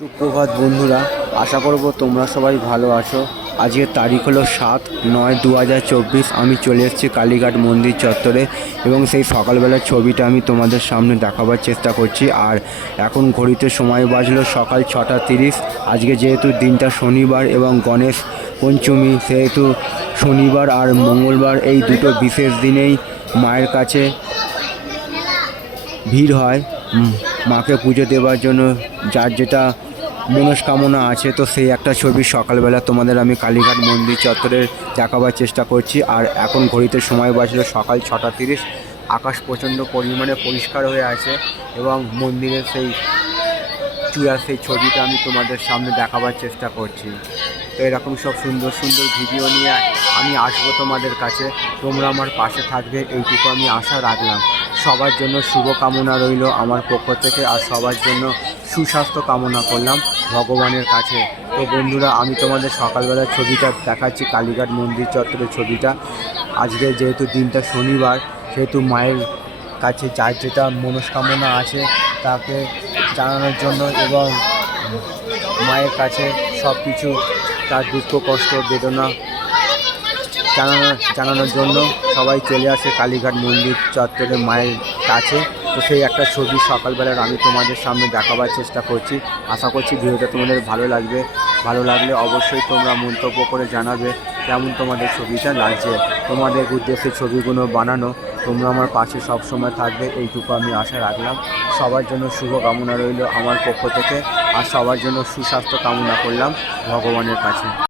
সুপ্রভাত বন্ধুরা, আশা করব তোমরা সবাই ভালো আছো। আজকের তারিখ হলো সাত নয় দু আমি চলে এসেছি কালীঘাট মন্দির চত্বরে এবং সেই সকালবেলার ছবিটা আমি তোমাদের সামনে দেখাবার চেষ্টা করছি। আর এখন ঘড়িতে সময় বাজলো সকাল ছটা তিরিশ। আজকে যেহেতু দিনটা শনিবার এবং গণেশ পঞ্চমী, সেহেতু শনিবার আর মঙ্গলবার এই দুটো বিশেষ দিনেই মায়ের কাছে ভিড় হয়। মাকে পুজো দেওয়ার জন্য যার যেটা মনস্কামনা আছে, তো সেই একটা ছবি সকালবেলা তোমাদের আমি কালীঘাট মন্দির চত্বরে দেখাবার চেষ্টা করছি। আর এখন ঘড়িতে সময় বাঁচলো সকাল ছটা তিরিশ। আকাশ প্রচণ্ড পরিমাণে পরিষ্কার হয়ে আছে এবং মন্দিরের সেই চূড়ার সেই ছবিটা আমি তোমাদের সামনে দেখাবার চেষ্টা করছি। তো এরকম সব সুন্দর সুন্দর ভিডিও নিয়ে আমি আসব তোমাদের কাছে। তোমরা আমার পাশে থাকবে, এইটুকু আমি আশা রাখলাম। সবার জন্য শুভ কামনা রইল আমার পক্ষ থেকে, আর সবার জন্য সুস্বাস্থ্য কামনা করলাম। ভগবানের কাছে। তো বন্ধুরা, আমি তোমাদের সকালবেলার ছবিটা দেখাচ্ছি, কালীঘাট মন্দির চত্বরের ছবিটা। আজকে যেহেতু দিনটা শনিবার, সেহেতু মায়ের কাছে যার যেটা মনস্কামনা আছে, তাকে জানানোর জন্য এবং মায়ের কাছে সব কিছু তার দুঃখ, কষ্ট, বেদনা জানানো, জানানোর জন্য সবাই চলে আসে কালীঘাট মন্দির চত্বরে মায়ের কাছে। তো সেই একটা ছবি সকালবেলার আমি তোমাদের সামনে দেখাবার চেষ্টা করছি। আশা করছি ভিডিওটা তোমাদের ভালো লাগবে। ভালো লাগলে অবশ্যই তোমরা মন্তব্য করে জানাবে কেমন তোমাদের ছবিটা লাগছে। তোমাদের উদ্দেশ্যে ছবিগুলো বানানো, তোমরা আমার পাশে সব সময় থাকবে, এইটুকু আমি আশা রাখলাম। সবার জন্য শুভ কামনা রইল আমার পক্ষ থেকে, আর সবার জন্য সুস্বাস্থ্য কামনা করলাম ভগবানের কাছে।